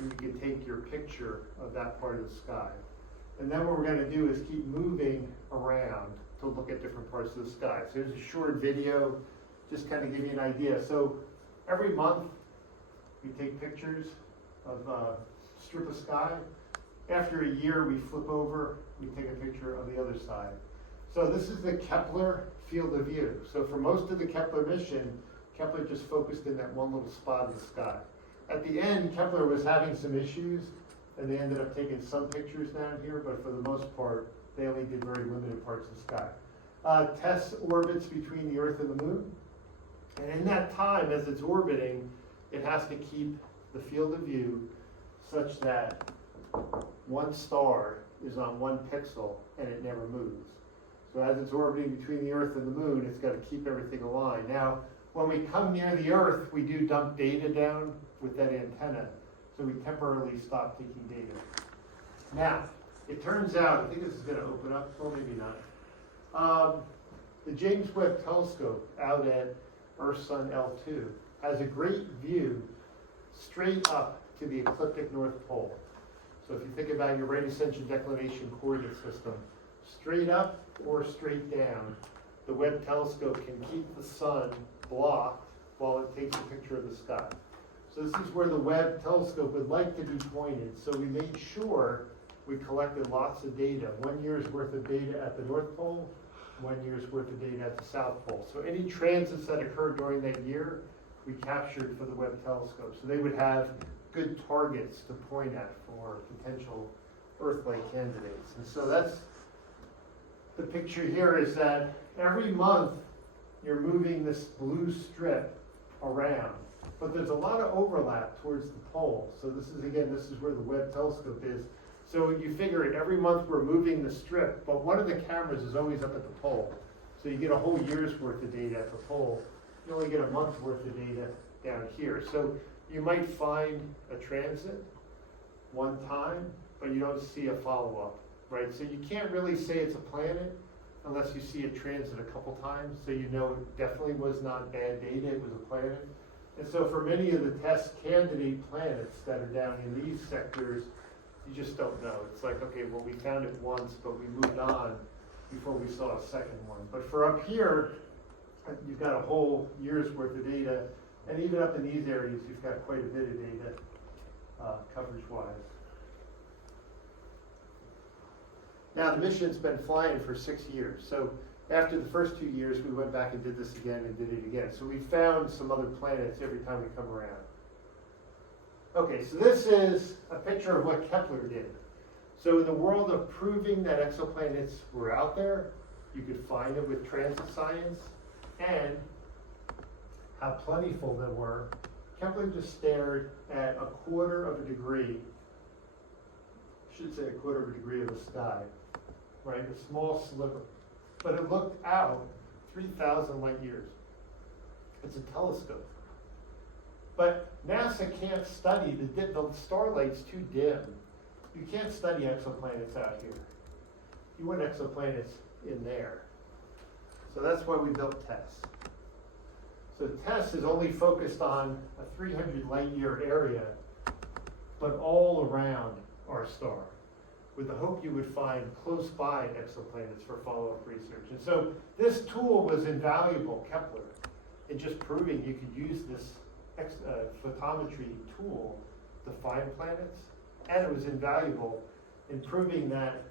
and you can take your picture of that part of the sky. And then what we're going to do is keep moving around to look at different parts of the sky. So here's a short video, just kind of give you an idea. So every month we take pictures of a strip of sky. After a year we flip over, we take a picture of the other side. So this is the Kepler field of view. So for most of the Kepler mission, Kepler just focused in that one little spot of the sky. At the end, Kepler was having some issues, and they ended up taking some pictures down here, but for the most part, they only did very limited parts of the sky. TESS orbits between the Earth and the Moon, and in that time, as it's orbiting, it has to keep the field of view such that one star is on one pixel and it never moves. So as it's orbiting between the Earth and the Moon, it's got to keep everything aligned. Now, when we come near the Earth, we do dump data down with that antenna, so we temporarily stop taking data. Now, it turns out, I think this is going to open up, or maybe not. The James Webb Telescope out at Earth-Sun L2 has a great view straight up to the ecliptic North Pole. So if you think about your right ascension declination coordinate system, straight up or straight down, the Webb telescope can keep the sun blocked while it takes a picture of the sky. So this is where the Webb telescope would like to be pointed. So we made sure we collected lots of data, 1 year's worth of data at the North Pole, 1 year's worth of data at the South Pole. So any transits that occurred during that year, we captured for the Webb telescope. So they would have good targets to point at for potential Earth-like candidates. And so that's the picture here, is that every month you're moving this blue strip around, but there's a lot of overlap towards the pole. So this is, again, this is where the Webb telescope is. So you figure it, every month we're moving the strip, but one of the cameras is always up at the pole. So you get a whole year's worth of data at the pole. You only get a month's worth of data down here. So you might find a transit one time, but you don't see a follow-up, right? So you can't really say it's a planet unless you see a transit a couple times, so you know it definitely was not bad data, it was a planet. And so for many of the test candidate planets that are down in these sectors, you just don't know. It's like, okay, well, we found it once, but we moved on before we saw a second one. But for up here, you've got a whole year's worth of data, and even up in these areas, you've got quite a bit of data coverage-wise. Now, the mission's been flying for 6 years. So after the first 2 years, we went back and did this again and did it again. So we found some other planets every time we come around. Okay, so this is a picture of what Kepler did. So in the world of proving that exoplanets were out there, you could find them with transit science, and how plentiful they were, Kepler just stared at 1/4 of a degree, I should say 1/4 of a degree of the sky, right? A small sliver. But it looked out 3,000 light years. It's a telescope. But NASA can't study, the starlight's too dim. You can't study exoplanets out here. You want exoplanets in there. So that's why we built TESS. So TESS is only focused on a 300 light year area, but all around our star, with the hope you would find close by exoplanets for follow-up research. And so this tool was invaluable, Kepler, in just proving you could use this photometry tool to find planets, and it was invaluable in proving that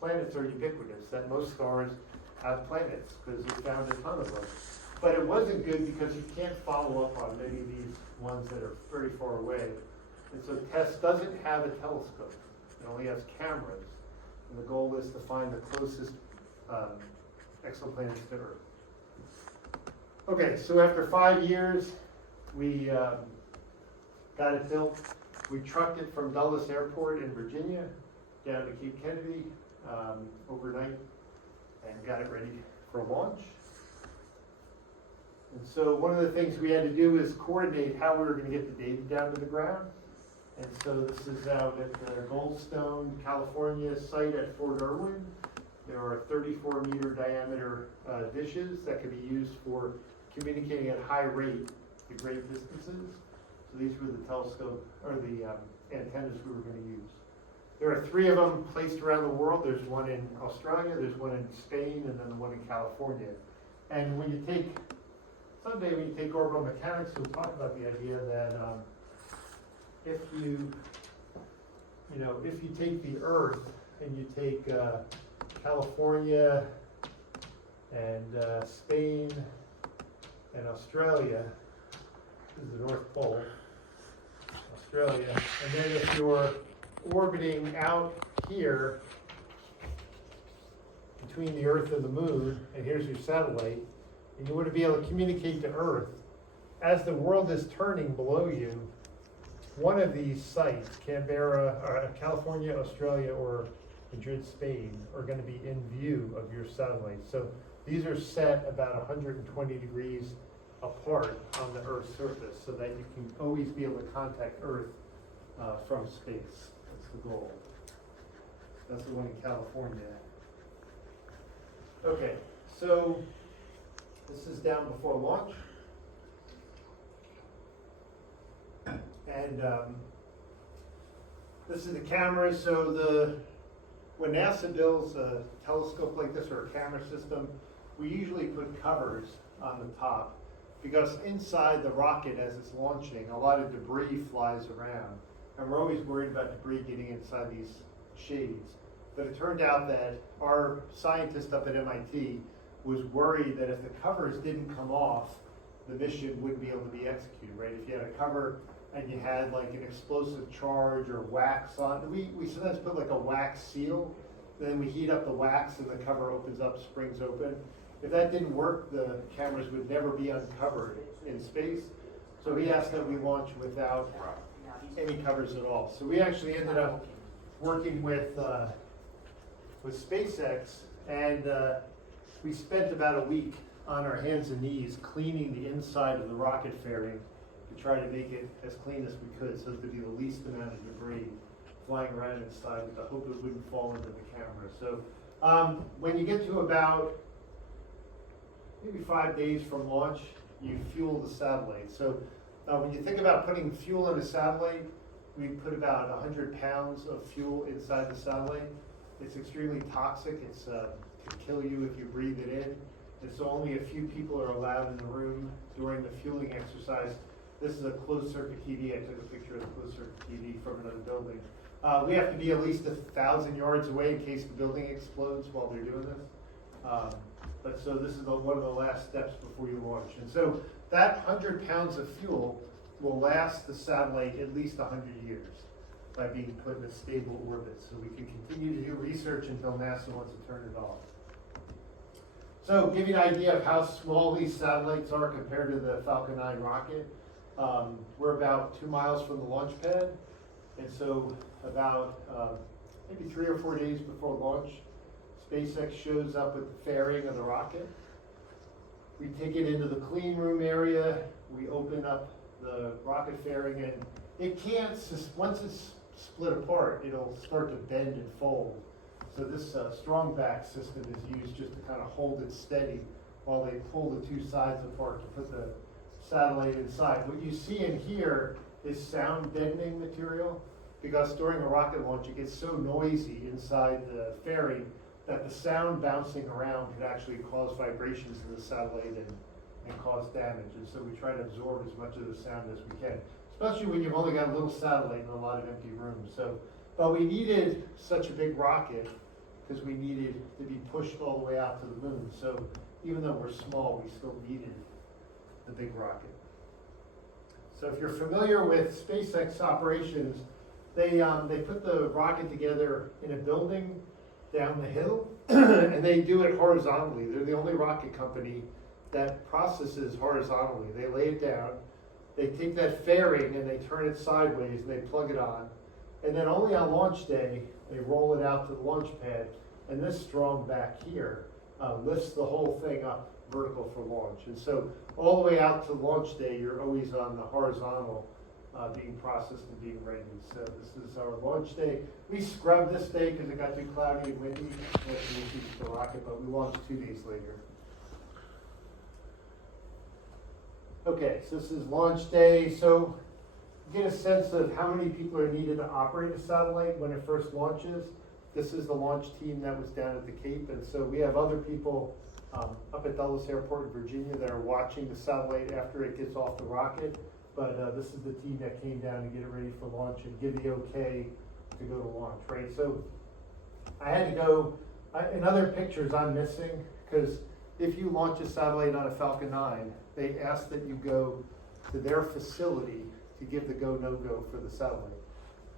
planets are ubiquitous, that most stars have planets, because we found a ton of them. But it wasn't good because you can't follow up on many of these ones that are very far away. And so TESS doesn't have a telescope. It only has cameras. And the goal is to find the closest exoplanets to Earth. Okay, so after 5 years, we got it built. We trucked it from Dulles Airport in Virginia down to Cape Kennedy overnight and got it ready for launch. And so one of the things we had to do is coordinate how we were going to get the data down to the ground. And so this is out at the Goldstone, California site at Fort Irwin. There are 34-meter diameter dishes that can be used for communicating at high rate to great distances. So these were the telescope, or the antennas we were going to use. There are 3 of them placed around the world. There's one in Australia, there's one in Spain, and then the one in California. And when you take, someday when you take orbital mechanics, we'll talk about the idea that if you take the Earth and you take California and Spain and Australia, this is the North Pole, Australia, and then if you're orbiting out here between the Earth and the Moon, and here's your satellite, and you want to be able to communicate to Earth, as the world is turning below you, one of these sites, Canberra, or California, Australia, or Madrid, Spain, are going to be in view of your satellite. So these are set about 120 degrees apart on the Earth's surface so that you can always be able to contact Earth from space. That's the goal. That's the one in California. Okay, so this is down before launch. And this is the camera. So when NASA builds a telescope like this or a camera system, we usually put covers on the top because inside the rocket as it's launching, a lot of debris flies around. And we're always worried about debris getting inside these shades. But it turned out that our scientist up at MIT was worried that if the covers didn't come off, the mission wouldn't be able to be executed, right? If you had a cover and you had like an explosive charge or wax on, we sometimes put like a wax seal, then we heat up the wax and the cover opens up, springs open. If that didn't work, the cameras would never be uncovered in space. So he asked that we launch without any covers at all. So we actually ended up working with SpaceX, and we spent about a week on our hands and knees cleaning the inside of the rocket fairing to try to make it as clean as we could so as to be the least amount of debris flying around inside with the hope it wouldn't fall into the camera. So when you get to about maybe 5 days from launch, you fuel the satellite. So when you think about putting fuel in a satellite, we put about 100 pounds of fuel inside the satellite. It's extremely toxic. It's can kill you if you breathe it in. And so only a few people are allowed in the room during the fueling exercise. This is a closed circuit TV. I took a picture of the closed circuit TV from another building. We have to be at least 1,000 yards away in case the building explodes while they're doing this. But so this is one of the last steps before you launch. And so that 100 pounds of fuel will last the satellite at least 100 years by being put in a stable orbit. So we can continue to do research until NASA wants to turn it off. So give you an idea of how small these satellites are compared to the Falcon 9 rocket. We're about 2 miles from the launch pad. And so about maybe 3 or 4 days before launch, SpaceX shows up with the fairing of the rocket. We take it into the clean room area. We open up the rocket fairing, and it can't, once it's split apart, it'll start to bend and fold. So this strong back system is used just to kind of hold it steady while they pull the 2 sides apart to put the satellite inside. What you see in here is sound deadening material, because during a rocket launch it gets so noisy inside the fairing that the sound bouncing around could actually cause vibrations in the satellite and cause damage. And so we try to absorb as much of the sound as we can, especially when you've only got a little satellite and a lot of empty rooms. So, but we needed such a big rocket because we needed to be pushed all the way out to the moon. So even though we're small, we still needed the big rocket. So if you're familiar with SpaceX operations, they put the rocket together in a building down the hill, and they do it horizontally. They're the only rocket company that processes horizontally. They lay it down, they take that fairing and they turn it sideways and they plug it on, and then only on launch day they roll it out to the launch pad, and this strong back here lifts the whole thing up vertical for launch. And so all the way out to launch day, you're always on the horizontal being processed and being ready. So this is our launch day. We scrubbed this day because it got too cloudy and windy. The rocket, but we launched 2 days later. Okay, so this is launch day. So get a sense of how many people are needed to operate a satellite when it first launches. This is the launch team that was down at the Cape, and so we have other people up at Dulles Airport in Virginia that are watching the satellite after it gets off the rocket. But this is the team that came down to get it ready for launch and give the okay to go to launch, right? So I had to go, in other pictures I'm missing, because if you launch a satellite on a Falcon 9, they ask that you go to their facility to give the go, no-go for the satellite,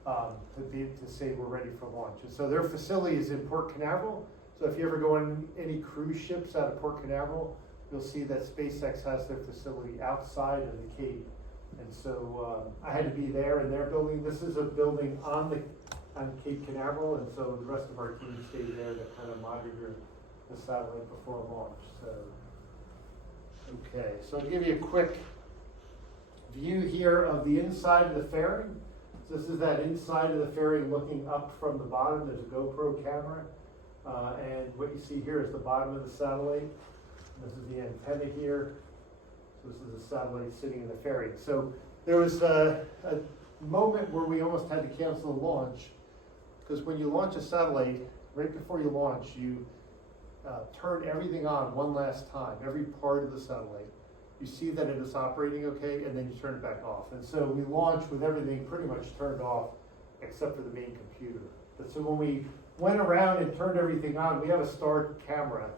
to say we're ready for launch. And so their facility is in Port Canaveral. So if you ever go on any cruise ships out of Port Canaveral, you'll see that SpaceX has their facility outside of the Cape. And so I had to be there in their building. This is a building on Cape Canaveral, and so the rest of our team stayed there to kind of monitor the satellite before launch. So, okay, so I'll give you a quick view here of the inside of the fairing. So this is that inside of the fairing looking up from the bottom. There's a GoPro camera. And what you see here is the bottom of the satellite. This is the antenna here. So this is the satellite sitting in the fairing. So there was a moment where we almost had to cancel the launch, because when you launch a satellite, right before you launch, you turn everything on one last time, every part of the satellite. You see that it is operating okay, and then you turn it back off. And so we launched with everything pretty much turned off except for the main computer. But so when we went around and turned everything on, we have a star camera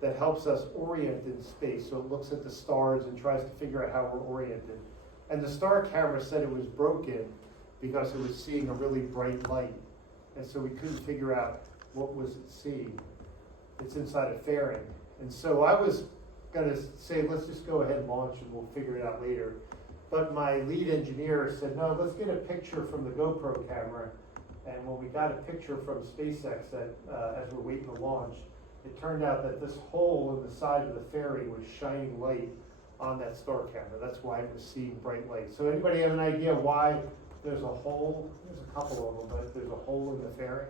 that helps us orient in space. So it looks at the stars and tries to figure out how we're oriented. And the star camera said it was broken because it was seeing a really bright light. And so we couldn't figure out what was it seeing. It's inside a fairing. And so I was gonna say, let's just go ahead and launch and we'll figure it out later. But my lead engineer said, no, let's get a picture from the GoPro camera. And when we got a picture from SpaceX that, as we're waiting to launch, it turned out that this hole in the side of the fairing was shining light on that star camera. That's why it was seeing bright light. So anybody have an idea why there's a hole? There's a couple of them, but there's a hole in the fairing.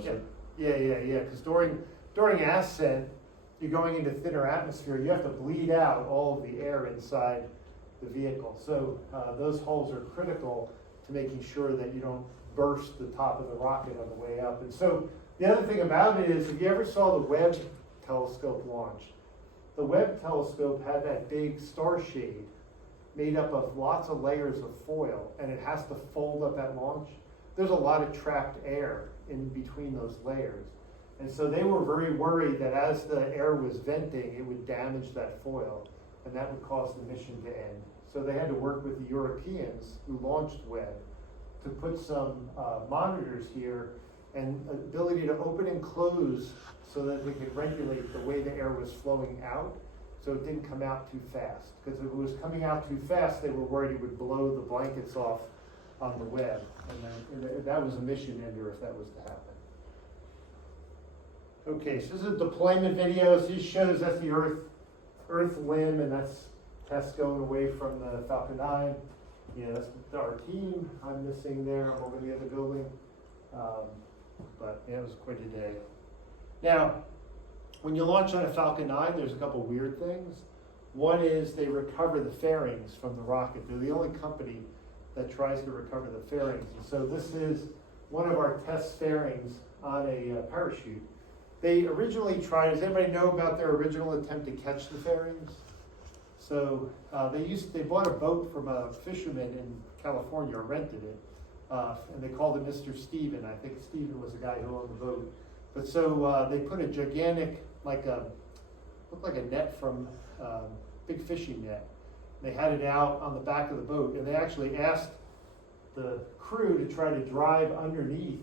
Yeah. Because during ascent, you're going into thinner atmosphere. You have to bleed out all of the air inside the vehicle. So those holes are critical to making sure that you don't burst the top of the rocket on the way up. And so the other thing about it is, if you ever saw the Webb telescope launch, the Webb telescope had that big star shade made up of lots of layers of foil, and it has to fold up at launch. There's a lot of trapped air in between those layers. And so they were very worried that as the air was venting, it would damage that foil, and that would cause the mission to end. So they had to work with the Europeans who launched Webb to put some monitors here and ability to open and close so that they could regulate the way the air was flowing out so it didn't come out too fast. Because if it was coming out too fast, they were worried it would blow the blankets off on the Webb. And that was a mission ender if that was to happen. Okay, so this is a deployment video. So this shows that's the Earth limb, and that's tests going away from the Falcon 9. Yeah, that's our team. I'm missing there. I'm over in the other building. But yeah, it was quite a day. Now, when you launch on a Falcon 9, there's a couple weird things. One is they recover the fairings from the rocket. They're the only company that tries to recover the fairings. And so this is one of our test fairings on a parachute. They originally tried, does anybody know about their original attempt to catch the fairings? So they bought a boat from a fisherman in California, or rented it, and they called it Mr. Steven. I think Steven was the guy who owned the boat. But so they put a gigantic, looked like a net from big fishing net. They had it out on the back of the boat, and they actually asked the crew to try to drive underneath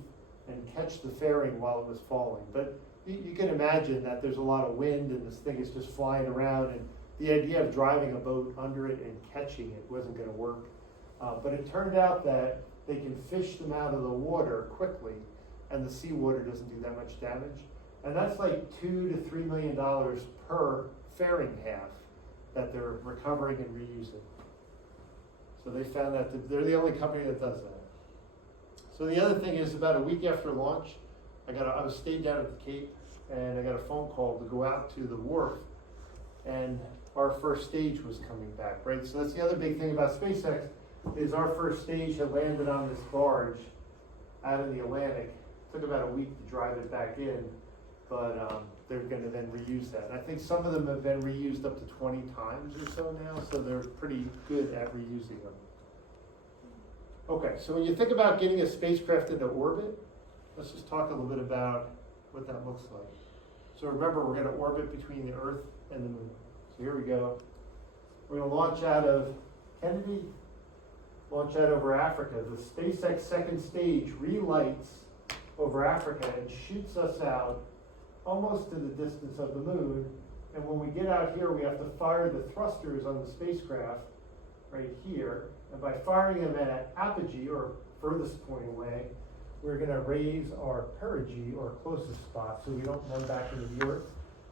and catch the fairing while it was falling. But you can imagine that there's a lot of wind and this thing is just flying around, and the idea of driving a boat under it and catching it wasn't going to work. But it turned out that they can fish them out of the water quickly, and the seawater doesn't do that much damage. And that's like $2 to $3 million per fairing half that they're recovering and reusing. So they found that they're the only company that does that. So the other thing is, about a week after launch, I was stayed down at the Cape, and I got a phone call to go out to the wharf, and our first stage was coming back, right? So that's the other big thing about SpaceX. is our first stage had landed on this barge out in the Atlantic. Took about a week to drive it back in, but they're going to then reuse that. And I think some of them have been reused up to 20 times or so now, so they're pretty good at reusing them. Okay, so when you think about getting a spacecraft into orbit, let's just talk a little bit about what that looks like. So remember, we're going to orbit between the Earth and the Moon. So here we go. We're going to launch out of Kennedy, launch out over Africa. The SpaceX second stage relights over Africa and shoots us out almost to the distance of the Moon. And when we get out here, we have to fire the thrusters on the spacecraft right here. And by firing them at apogee, or furthest point away, we're going to raise our perigee, or closest spot, so we don't run back into the Earth.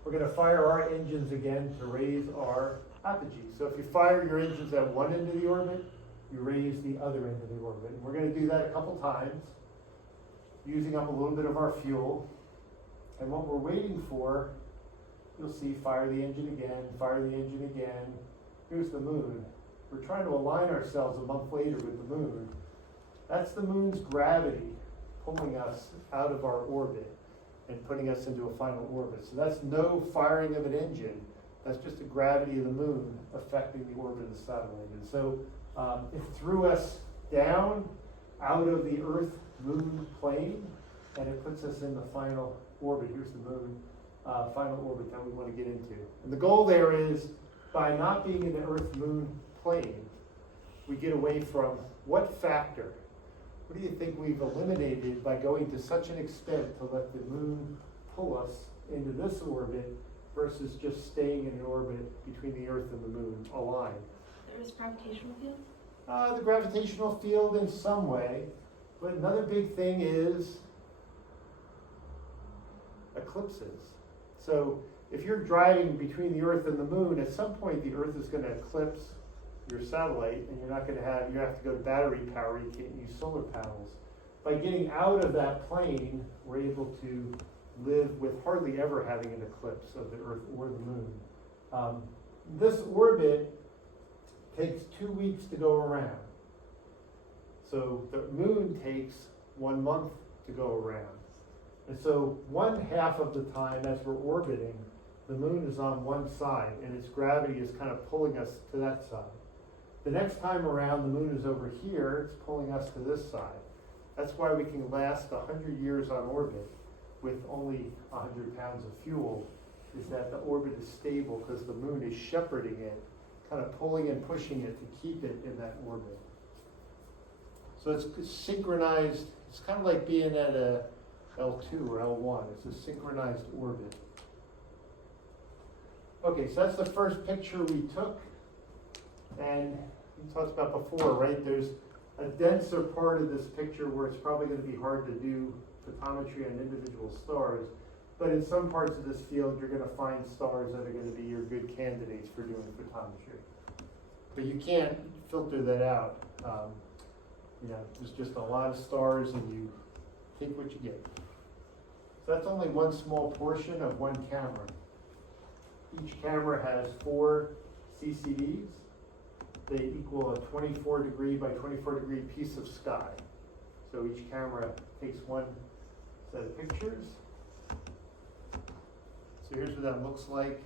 We're going to fire our engines again to raise our apogee. So if you fire your engines at one end of the orbit, you raise the other end of the orbit. And we're going to do that a couple times, using up a little bit of our fuel. And what we're waiting for, you'll see fire the engine again, fire the engine again. Here's the Moon. We're trying to align ourselves a month later with the Moon. That's the Moon's gravity pulling us out of our orbit and putting us into a final orbit. So that's no firing of an engine. That's just the gravity of the Moon affecting the orbit of the satellite. And so it threw us down out of the Earth-Moon plane, and it puts us in the final orbit. Here's the Moon, final orbit that we want to get into. And the goal there is, by not being in the Earth-Moon plane, we get away from what factor? What do you think we've eliminated by going to such an extent to let the Moon pull us into this orbit versus just staying in an orbit between the Earth and the Moon aligned? There is gravitational field? The gravitational field in some way, but another big thing is eclipses. So if you're driving between the Earth and the Moon, at some point the Earth is going to eclipse your satellite, and you're not going to have, you have to go to battery power, you can't use solar panels. By getting out of that plane, we're able to live with hardly ever having an eclipse of the Earth or the Moon. This orbit takes 2 weeks to go around. So the Moon takes 1 month to go around. And so 1/2 of the time as we're orbiting, the Moon is on one side, and its gravity is kind of pulling us to that side. The next time around, the Moon is over here, it's pulling us to this side. That's why we can last 100 years on orbit with only 100 pounds of fuel, is that the orbit is stable because the Moon is shepherding it, kind of pulling and pushing it to keep it in that orbit. So it's synchronized, it's kind of like being at a L2 or L1, it's a synchronized orbit. Okay, so that's the first picture we took. And we talked about before, right? There's a denser part of this picture where it's probably going to be hard to do photometry on individual stars. But in some parts of this field, you're going to find stars that are going to be your good candidates for doing photometry. But you can't filter that out. There's just a lot of stars, and you take what you get. So that's only one small portion of one camera. Each camera has 4 CCDs. They equal a 24 degree by 24 degree piece of sky. So each camera takes one set of pictures. So here's what that looks like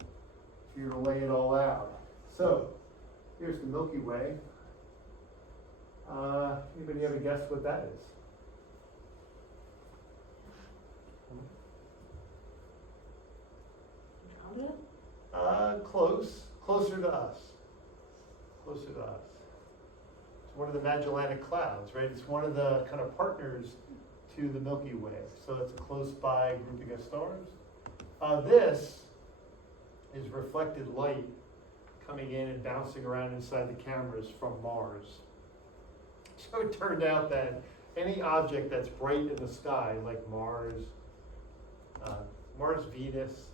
if you were to lay it all out. So here's the Milky Way. Anybody have a guess what that is? Closer to us. Closer to us. It's one of the Magellanic Clouds, right? It's one of the kind of partners to the Milky Way. So it's a close by grouping of stars. This is reflected light coming in and bouncing around inside the cameras from Mars. So it turned out that any object that's bright in the sky, like Mars, Venus,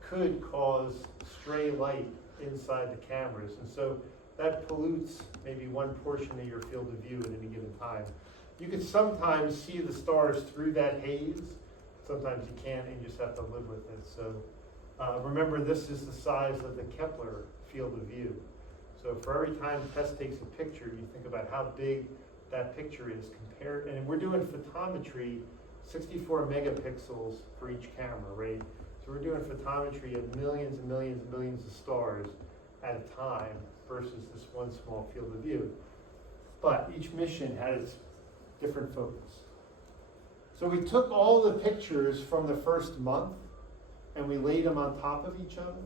could cause stray light inside the cameras. And so that pollutes maybe one portion of your field of view at any given time. You can sometimes see the stars through that haze. Sometimes you can't, and you just have to live with it. So remember, this is the size of the Kepler field of view. So for every time Tess takes a picture, you think about how big that picture is compared, and we're doing photometry, 64 megapixels for each camera, right? So we're doing photometry of millions and millions and millions of stars at a time versus this one small field of view. But each mission had its different focus. So we took all the pictures from the first month and we laid them on top of each other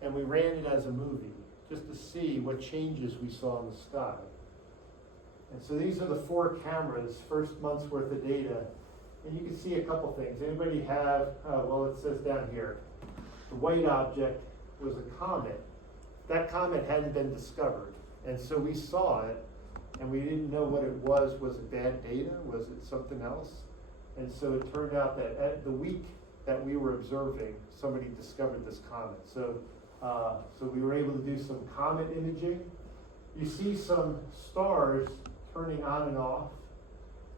and we ran it as a movie just to see what changes we saw in the sky. And so these are the 4 cameras, first month's worth of data. And you can see a couple things. Anybody have, well, it says down here, the white object was a comet. That comet hadn't been discovered. And so we saw it and we didn't know what it was. Was it bad data? Was it something else? And so it turned out that at the week that we were observing, somebody discovered this comet. So we were able to do some comet imaging. You see some stars turning on and off.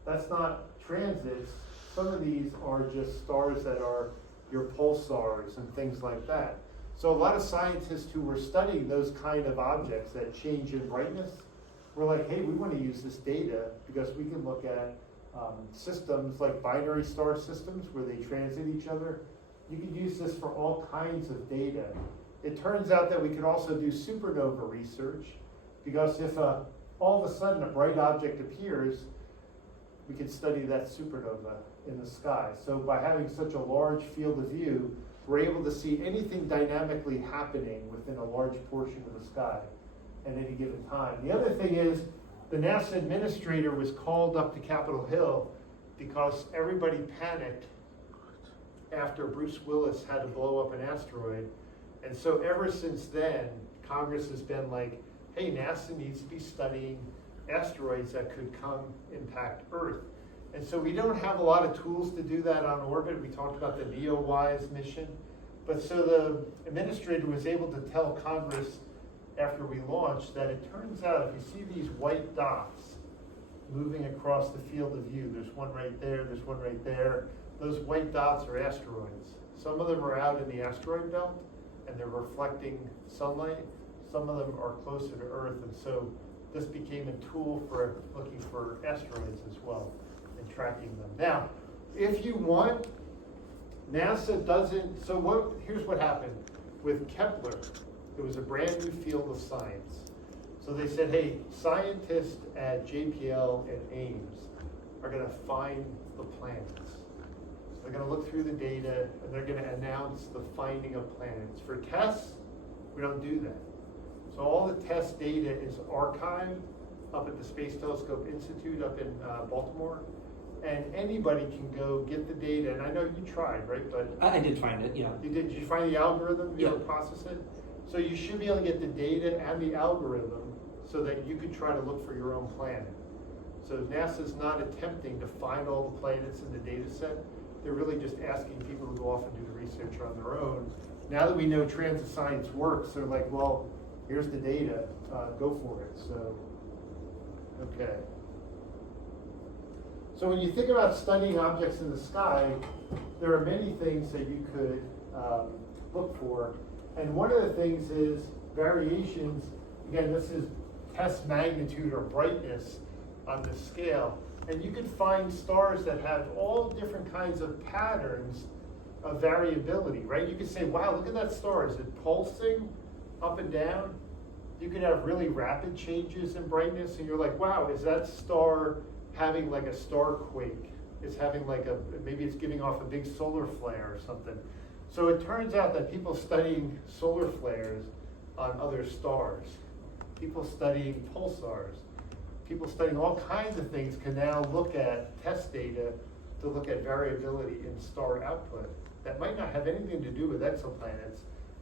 That's not transits. Some of these are just stars that are your pulsars and things like that. So a lot of scientists who were studying those kind of objects that change in brightness were like, hey, we want to use this data because we can look at systems like binary star systems where they transit each other. You could use this for all kinds of data. It turns out that we could also do supernova research because if all of a sudden a bright object appears, we could study that supernova in the sky. So by having such a large field of view, we're able to see anything dynamically happening within a large portion of the sky at any given time. The other thing is, the NASA administrator was called up to Capitol Hill because everybody panicked after Bruce Willis had to blow up an asteroid. And so ever since then, Congress has been like, hey, NASA needs to be studying asteroids that could come impact Earth. And so we don't have a lot of tools to do that on orbit. We talked about the NEOWISE mission. But so the administrator was able to tell Congress after we launched that it turns out if you see these white dots moving across the field of view, there's one right there, there's one right there, those white dots are asteroids. Some of them are out in the asteroid belt and they're reflecting sunlight. Some of them are closer to Earth, and so this became a tool for looking for asteroids as well and tracking them. Now, if you want, NASA doesn't, so here's what happened. With Kepler, it was a brand new field of science. So they said, hey, scientists at JPL and Ames are gonna find the planets. So they're gonna look through the data and they're gonna announce the finding of planets. For TESS, we don't do that. So all the TESS data is archived up at the Space Telescope Institute up in Baltimore. And anybody can go get the data, and I know you tried, right? But I did find it, yeah. You did you find the algorithm? You Yeah. able to process it? So you should be able to get the data and the algorithm so that you could try to look for your own planet. So NASA's not attempting to find all the planets in the data set. They're really just asking people to go off and do the research on their own. Now that we know transit science works, they're like, well, here's the data, go for it. So, okay. So when you think about studying objects in the sky, there are many things that you could look for. And one of the things is variations. Again, this is test magnitude or brightness on this scale. And you can find stars that have all different kinds of patterns of variability, right? You could say, wow, look at that star. Is it pulsing up and down? You could have really rapid changes in brightness, and you're like, wow, is that star having like a star quake? It's having like maybe it's giving off a big solar flare or something. So it turns out that people studying solar flares on other stars, people studying pulsars, people studying all kinds of things can now look at test data to look at variability in star output. That might not have anything to do with exoplanets,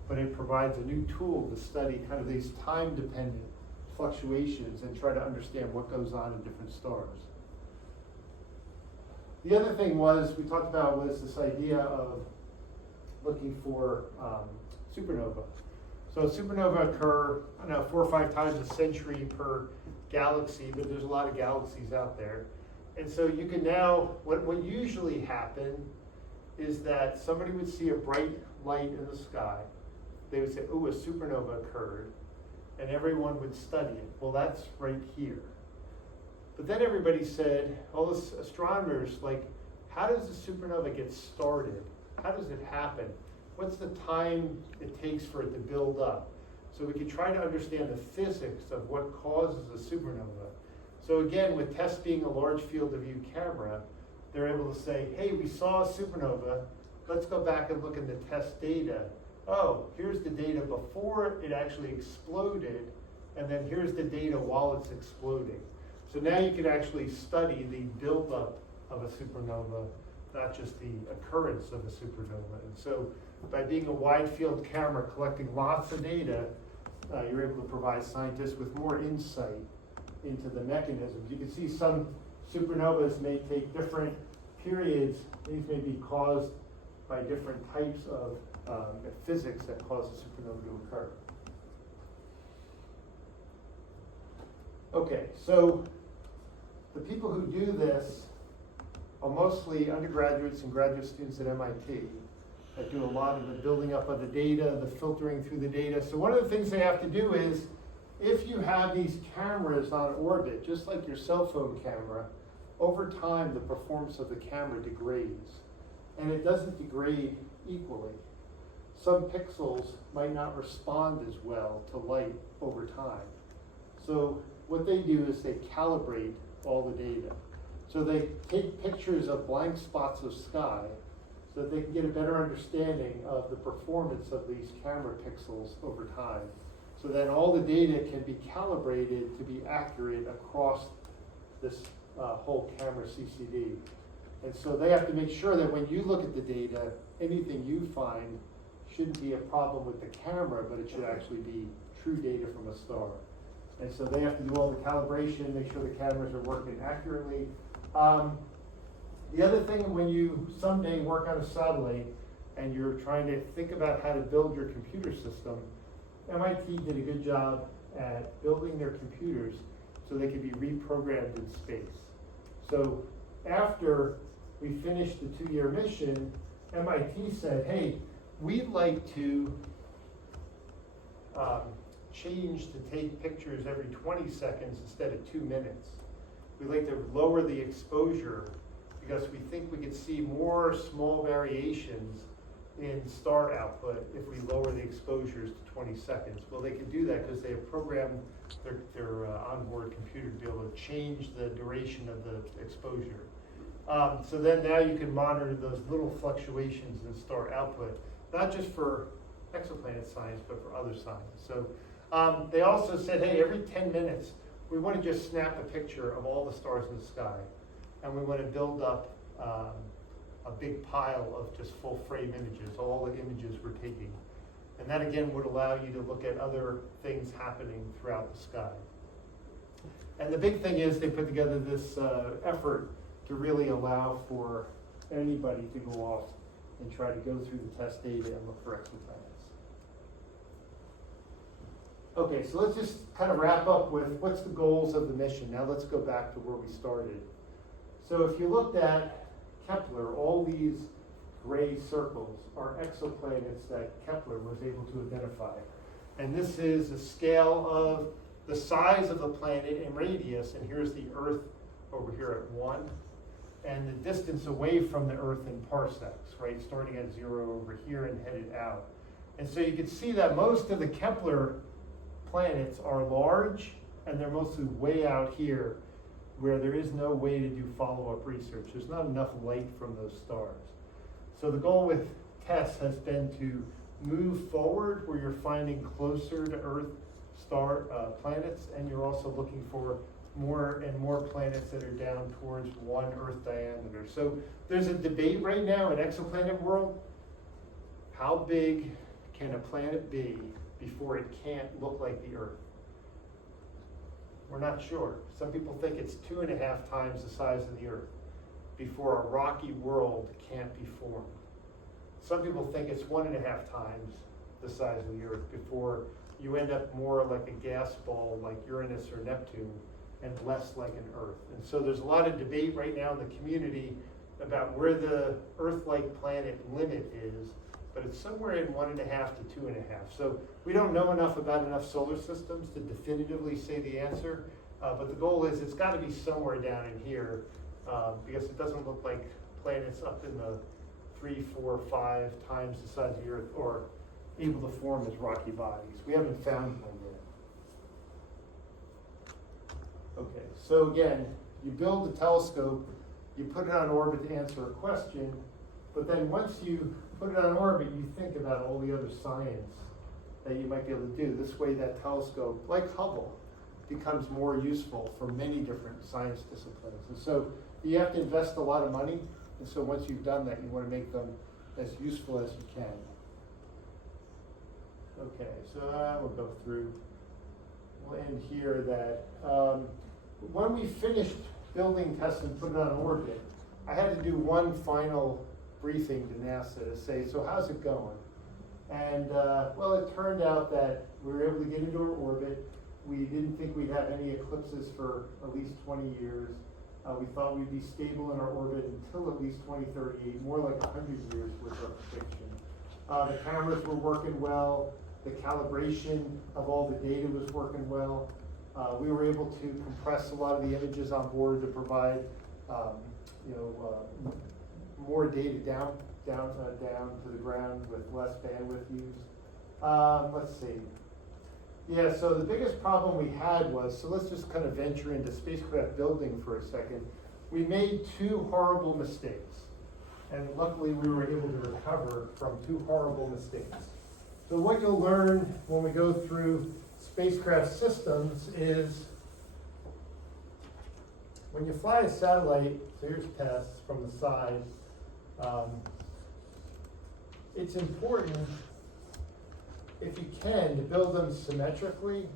but it provides a new tool to study kind of these time-dependent fluctuations and try to understand what goes on in different stars. The other thing we talked about was this idea of looking for supernova. So supernova occur, 4 or 5 times a century per galaxy, but there's a lot of galaxies out there. And so you can now, what usually happen is that somebody would see a bright light in the sky. They would say, oh, a supernova occurred. and everyone would study it. Well, that's right here. But then everybody said, all the astronomers, like, how does the supernova get started? How does it happen? What's the time it takes for it to build up? So we could try to understand the physics of what causes a supernova. So again, with TESS being a large field of view camera, they're able to say, hey, we saw a supernova. Let's go back and look at the TESS data. Oh, here's the data before it actually exploded, and then here's the data while it's exploding. So now you can actually study the buildup of a supernova, not just the occurrence of a supernova. And so by being a wide field camera collecting lots of data, you're able to provide scientists with more insight into the mechanisms. You can see some supernovas may take different periods. These may be caused by different types of physics that cause a supernova to occur. Okay, so the people who do this are mostly undergraduates and graduate students at MIT that do a lot of the building up of the data, the filtering through the data. So one of the things they have to do is, if you have these cameras on orbit, just like your cell phone camera, over time the performance of the camera degrades. And it doesn't degrade equally. Some pixels might not respond as well to light over time. So what they do is they calibrate all the data. So they take pictures of blank spots of sky so that they can get a better understanding of the performance of these camera pixels over time. So that all the data can be calibrated to be accurate across this whole camera CCD. And so they have to make sure that when you look at the data, anything you find shouldn't be a problem with the camera, but it should actually be true data from a star. And so they have to do all the calibration, make sure the cameras are working accurately. The other thing, when you someday work on a satellite and you're trying to think about how to build your computer system, MIT did a good job at building their computers so they could be reprogrammed in space. So after we finished the 2-year mission, MIT said, hey, we'd like to change to take pictures every 20 seconds instead of 2 minutes. We'd like to lower the exposure because we think we could see more small variations in star output if we lower the exposures to 20 seconds. Well, they could do that because they have programmed their onboard computer to be able to change the duration of the exposure. So then now you can monitor those little fluctuations in star output, not just for exoplanet science, but for other science. So they also said, hey, every 10 minutes, we want to just snap a picture of all the stars in the sky, and we want to build up a big pile of just full frame images, all the images we're taking. And that again would allow you to look at other things happening throughout the sky. And the big thing is they put together this effort to really allow for anybody to go off and try to go through the test data and look for exoplanets. Okay, so let's just kind of wrap up with what's the goals of the mission. Now let's go back to where we started. So if you looked at Kepler, all these gray circles are exoplanets that Kepler was able to identify. And this is a scale of the size of the planet in radius, and here's the Earth over here at 1, and the distance away from the Earth in parsecs, right, starting at 0 over here and headed out. And so you can see that most of the Kepler planets are large, and they're mostly way out here where there is no way to do follow-up research. There's not enough light from those stars. So the goal with TESS has been to move forward where you're finding closer to Earth planets, and you're also looking for more and more planets that are down towards 1 Earth diameter. So there's a debate right now in exoplanet world. How big can a planet be before it can't look like the Earth? We're not sure. Some people think it's 2.5 times the size of the Earth before a rocky world can't be formed. Some people think it's 1.5 times the size of the Earth before you end up more like a gas ball like Uranus or Neptune and less like an Earth. And so there's a lot of debate right now in the community about where the Earth-like planet limit is but it's somewhere in 1.5 to 2.5. So we don't know enough about enough solar systems to definitively say the answer, but the goal is it's got to be somewhere down in here, because it doesn't look like planets up in the 3, 4, 5 times the size of the Earth or able to form as rocky bodies. We haven't found one yet. Okay, so again, you build the telescope, you put it on orbit to answer a question, but then once you put it on orbit, you think about all the other science that you might be able to do. This way that telescope, like Hubble, becomes more useful for many different science disciplines. And so you have to invest a lot of money, and so once you've done that, you want to make them as useful as you can. Okay, so we'll go through. We'll end here that when we finished building, test, and put it on orbit, I had to do one final briefing to NASA to say, so how's it going? And well, it turned out that we were able to get into our orbit. We didn't think we'd have any eclipses for at least 20 years. We thought we'd be stable in our orbit until at least 2038, more like 100 years was our prediction. The cameras were working well. The calibration of all the data was working well. We were able to compress a lot of the images on board to provide, more data down to the ground with less bandwidth used. Let's see. Yeah, so the biggest problem we had was, so let's just kind of venture into spacecraft building for a second. We made 2 horrible mistakes, and luckily we were able to recover from 2 horrible mistakes. So what you'll learn when we go through spacecraft systems is when you fly a satellite, so here's tests from the side, it's important, if you can, to build them symmetrically.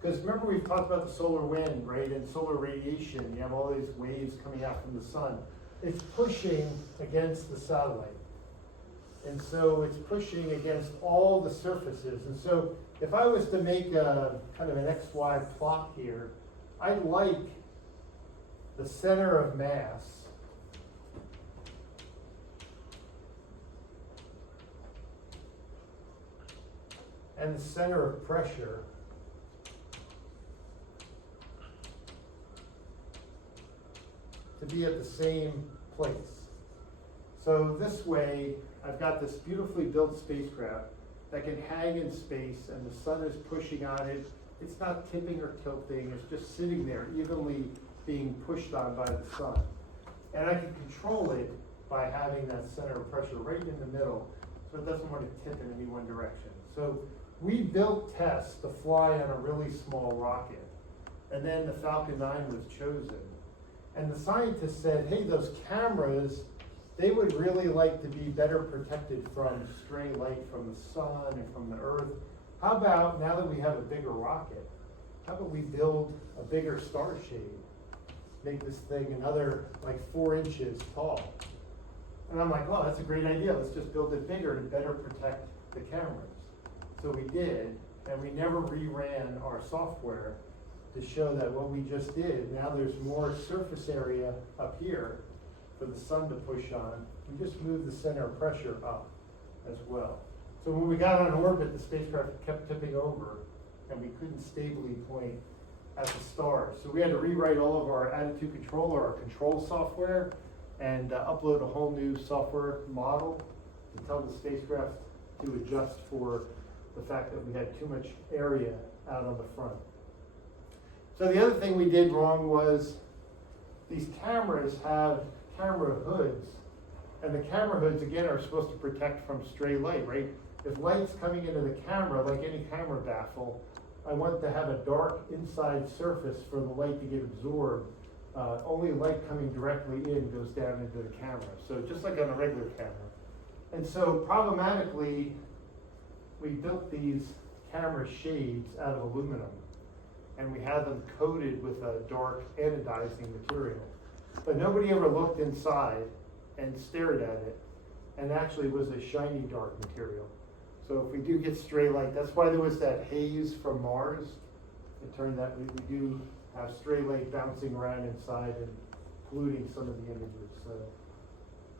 Because remember we've talked about the solar wind, right? And solar radiation, you have all these waves coming out from the sun. It's pushing against the satellite. And so it's pushing against all the surfaces. And so if I was to make a kind of an XY plot here, I'd like the center of mass and the center of pressure to be at the same place. So this way, I've got this beautifully built spacecraft that can hang in space and the sun is pushing on it. It's not tipping or tilting, it's just sitting there evenly being pushed on by the sun. And I can control it by having that center of pressure right in the middle so it doesn't want to tip in any one direction. So we built tests to fly on a really small rocket, and then the Falcon 9 was chosen. And the scientists said, hey, those cameras, they would really like to be better protected from stray light from the sun and from the earth. How about, now that we have a bigger rocket, how about we build a bigger star shade? Make this thing another like 4 inches tall. And I'm like, oh, that's a great idea. Let's just build it bigger to better protect the cameras. So we did, and we never reran our software to show that what we just did, now there's more surface area up here for the sun to push on. We just moved the center of pressure up as well. So when we got on orbit, the spacecraft kept tipping over, and we couldn't stably point at the stars. So we had to rewrite all of our attitude controller, our control software, and upload a whole new software model to tell the spacecraft to adjust for the fact that we had too much area out on the front. So the other thing we did wrong was these cameras have camera hoods, and the camera hoods again are supposed to protect from stray light, right? If light's coming into the camera, like any camera baffle, I want to have a dark inside surface for the light to get absorbed. Only light coming directly in goes down into the camera. So just like on a regular camera. And so problematically, we built these camera shades out of aluminum, and we had them coated with a dark anodizing material. But nobody ever looked inside and stared at it, and actually was a shiny dark material. So if we do get stray light, that's why there was that haze from Mars. It turned out we do have stray light bouncing around inside and polluting some of the images. So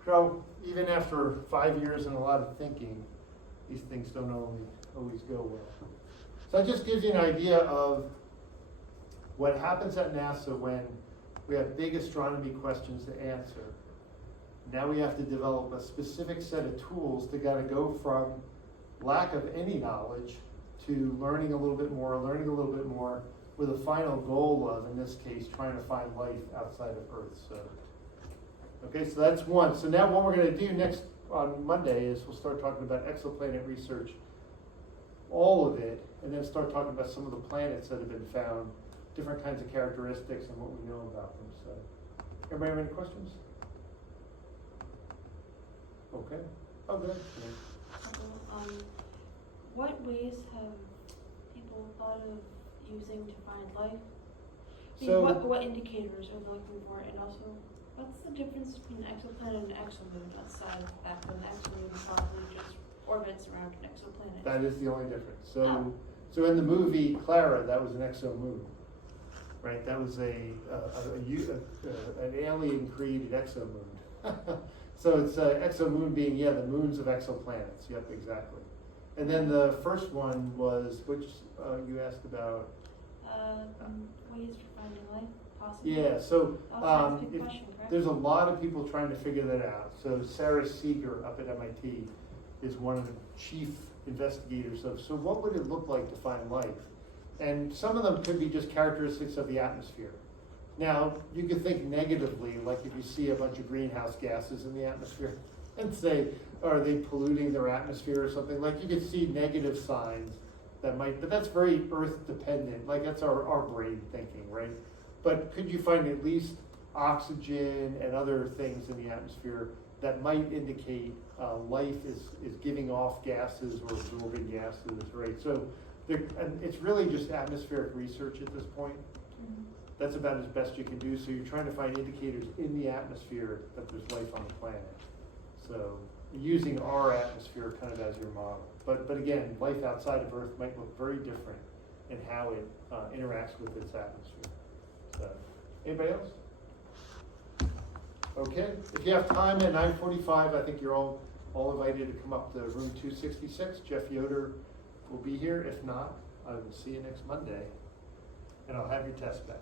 So even after 5 years and a lot of thinking, these things don't always go well. So that just gives you an idea of what happens at NASA when we have big astronomy questions to answer. Now we have to develop a specific set of tools to gotta go from lack of any knowledge to learning a little bit more, with a final goal of, in this case, trying to find life outside of Earth. So, okay, so that's one. So now what we're gonna do next on Monday is we'll start talking about exoplanet research, all of it, and then start talking about some of the planets that have been found, different kinds of characteristics and what we know about them. So, everybody have any questions? Okay. Oh, good. What ways have people thought of using to find life? I mean, So- what indicators are they looking for, and also what's the difference between an exoplanet and an exomoon outside of that when the exomoon probably just orbits around an exoplanet? That is the only difference. So, Oh. so in the movie Clara, that was an exomoon, right? That was an alien created exomoon. So it's exomoon being, yeah, the moons of exoplanets. Yep, exactly. And then the first one was, which you asked about. Ways for finding life, possibly. Yeah, so Oh, that's a good if- question, correct? there's a lot of people trying to figure that out. So Sarah Seeger up at MIT is one of the chief investigators of, so what would it look like to find life? And some of them could be just characteristics of the atmosphere. Now, you could think negatively, like if you see a bunch of greenhouse gases in the atmosphere, and say, are they polluting their atmosphere or something? Like you could see negative signs that might, but that's very Earth dependent, like that's our brain thinking, right? But could you find at least oxygen and other things in the atmosphere that might indicate life is giving off gases or absorbing gases, right? So and it's really just atmospheric research at this point. Mhm. That's about as best you can do. So you're trying to find indicators in the atmosphere that there's life on the planet. So using our atmosphere kind of as your model. But again, life outside of Earth might look very different in how it interacts with its atmosphere. So, anybody else? Okay, if you have time at 9:45, I think you're all invited to come up to room 266. Jeff Yoder will be here. If not, I will see you next Monday, and I'll have your test back.